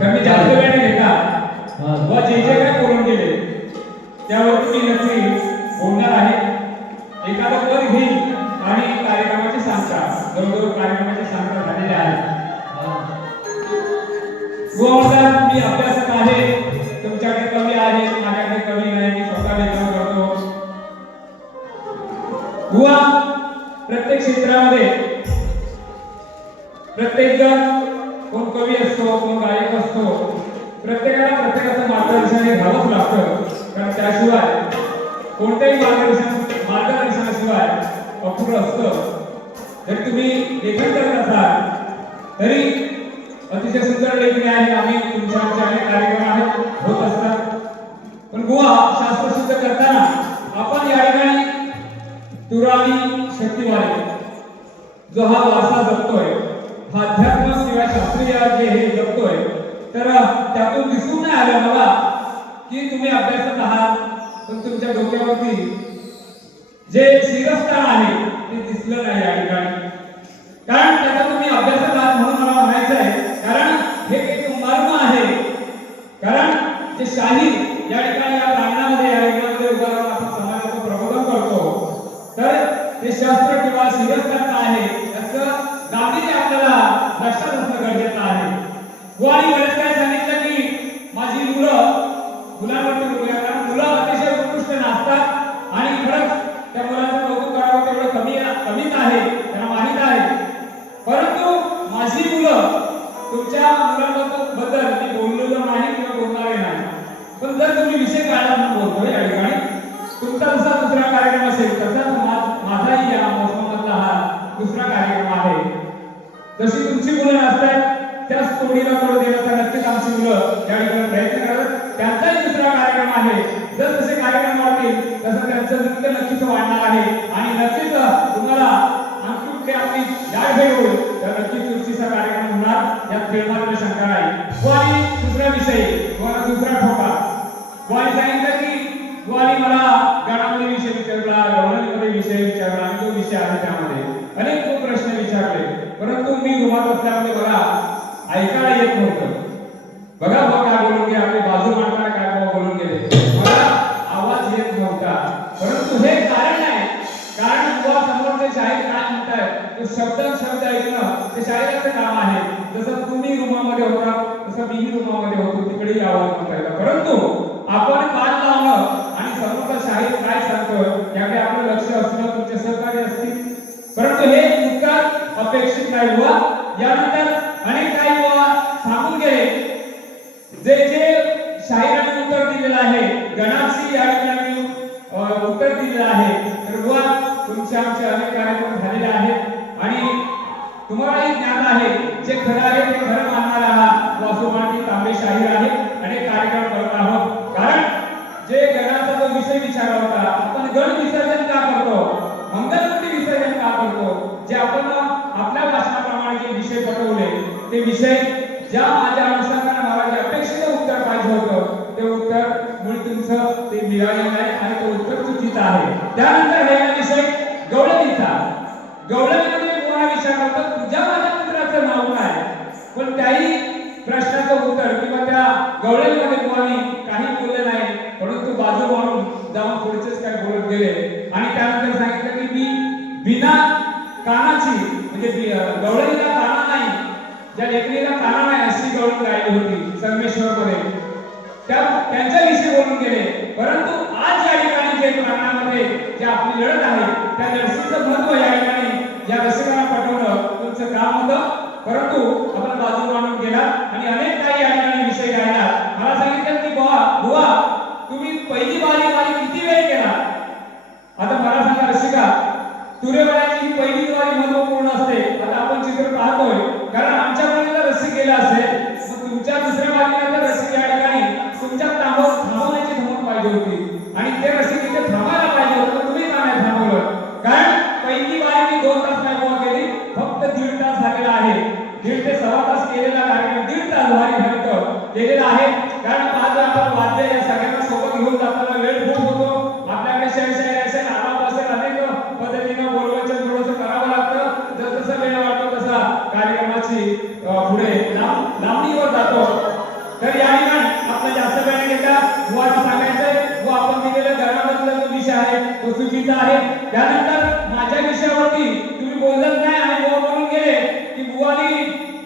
कमी जास्त वेळ नाही घेता. हा. व जे जे काय बोलून गेले त्यावर तुम्ही नक्की बोलणार आहे. एखादं पद घेईल आणि कार्यक्रमाची सांगता जवळजवळ कार्यक्रमाची सांगता झालेली आहे. मी अभ्यासक आहे. तुमच्याकडे कमी आहे माझ्याकडे कमी नाही मी स्वतः लेखन करतो. बुवा प्रत्येक क्षेत्रामध्ये प्रत्येक जण कोण कवी असतो कोण गायक असतो. प्रत्येकाला प्रत्येकाचं मार्गदर्शन हे घ्यावंच लागतं. कारण त्याशिवाय कोणत्याही मार्गदर्शन मार्गदर्शनाशिवाय अपुरं असतं. जर तुम्ही लेखन करत असाल तरी अतिशय सुंदर लेखणी आहे आम्ही तुमच्या अनेक कार्यक्रम आहेत होत असतात. पण गोवा शास्त्र सिद्ध करताना आपण या ठिकाणी तुरावी शक्तिवाली जो हा वारसा जपतोय अध्यात्म किंवा शास्त्रीय जे हे जपतोय तर त्यातून दिसून नाही आलं मला की तुम्ही अभ्यासत आहात पण तुमच्या डोक्यावरती जे शिरस्थान आहे ते दिसलं नाही या ठिकाणी. कारण त्याचा तुम्ही अभ्यासत आहात म्हणून मला म्हणायचं आहे कारण हे एक मर्म आहे. कारण जे शाही आहे त्यांना माहीत आहे. परंतु माझी मुलं तुमच्या मुलांबद्दल मी बोललेलो नाही किंवा बोलणारे नाही. पण जर तुम्ही विषय काढला म्हणून बोलतोय या ठिकाणी तुमचा जसा दुसरा कार्यक्रम असेल तसा तुम्हाला माझाही या मोसमामधला हा दुसरा कार्यक्रम आहे. जशी तुमची मुलं असतात त्याच तोडीला तोड देण्याचा नक्कीच आमची मुलं या ठिकाणी प्रयत्न करत त्यांचाही दुसरा कार्यक्रम आहे. जर तसे कार्यक्रम वाढतील तसं त्यांचं नृत्य नक्कीच वाढणार आहे आणि नक्कीच तुम्हाला आणखी कुठे आपली जाड भेट होईल तर नक्कीच तुमचीचा कार्यक्रम होणार. यात खेळमात्र शंका नाही व दुसरा विषय. तुम्हाला दुसरा ठोका. व सांगितलं की व मला गाण्यामध्ये विषय विचारला गवळणीमध्ये विषय विचारला आणि तो विषय आहे त्यामध्ये. अनेक तो प्रश्न विचारले. परंतु मी रुमात असल्यामुळे बघा ऐकायला येत नव्हतं. बघा शब्दात शब्द ऐकणं ते शाळेचं काम आहे. जसं तुम्ही रूमामध्ये होता तसं मीही रूमामध्ये होतो. तिकडेही आवाज नव्हता परंतु आपण आपल्या भाषणाप्रमाणे जे विषय पटवले ते विषय ज्या माझ्या गवळणीला काना नाही. ज्या लेखणीला काना नाही अशी गवळण गायली होती संगमेश्वर मध्ये. त्या त्यांच्याविषयी बोलून गेले. परंतु आज या ठिकाणी जे प्राणामध्ये जे आपली लढत आहे त्या लढतीचं महत्त्व या ठिकाणी या रसिकांना पटवणं तुमचं काम होतं. परंतु आपण बाजू मांडून गेला आणि अनेक काही या ठिकाणी विषय घ्यायला मला सांगितलं की बुवा बुवा तुम्ही पहिली बारी बारी किती वेळ केला? आता मला सांगा रसिका तुरेवाड्याची ही पहिली दिवाळी महत्त्वपूर्ण असते. आता आपण चित्र पाहतोय. कारण आमच्या मुलीला रस्सी गेला असेल. तुमच्या दुसऱ्या पृथ्वीजीचा आहे. त्यानंतर माझ्या विषयावरती तुम्ही बोलत नाही आणि बुवा म्हणून गेले की बुवानी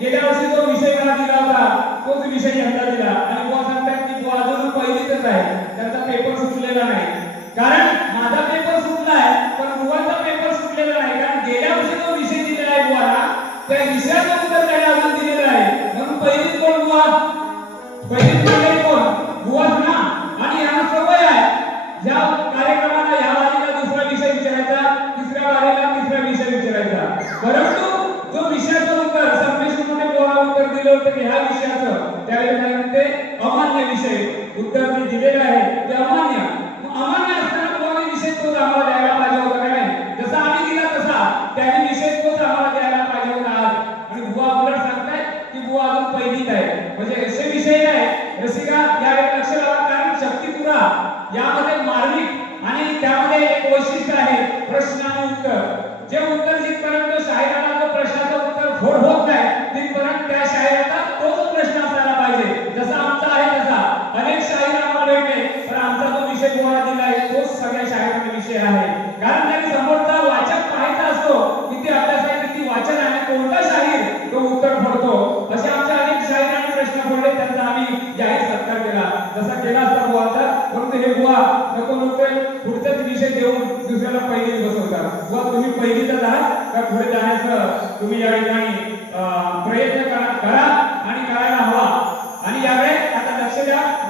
गेल्या वर्षी जो विषय मला दिला होता तोच विषय यंदा दिला. आणि बुवा सांगतात की बुवा अजून पहिलीतच आहे. त्यांचा पेपर सुटलेला नाही. कारण माझा पेपर सुटलाय पण बुवाचा पेपर सुटलेला नाही. कारण गेल्या वर्षी जो विषय दिलेला आहे बुवाला त्या विषयाचं उत्तर त्याने अजून दिलेलं आहे. म्हणून पहिलीच कोण बुवा? केलं होतं की विषयाचं त्या ठिकाणी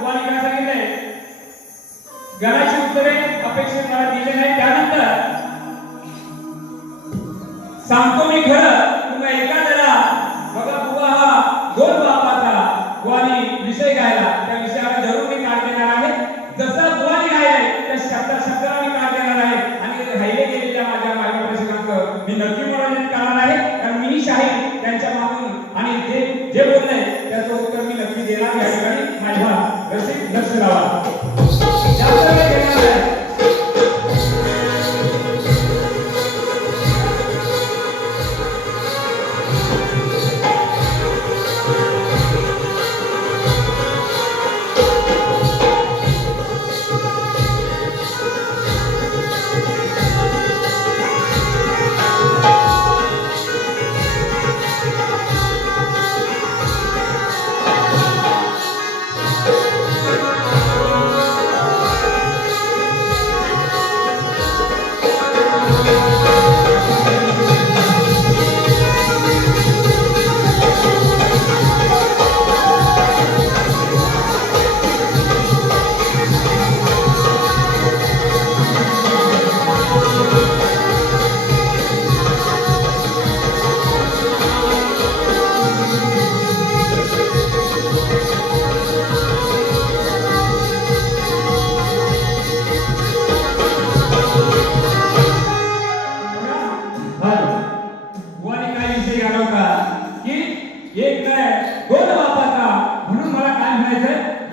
लोकांनी काय सांगितलंय. गणाची उत्तरे अपेक्षित मला दिले नाही. त्यानंतर सांगतो मी खरं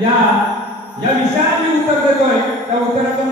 या या विषयाला मी उत्तर देतोय. त्या उत्तराचं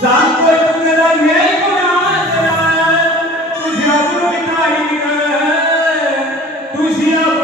सांगतोय तुम्हाला न्याय कोणा तुझ्या पूर्वी तुझ्या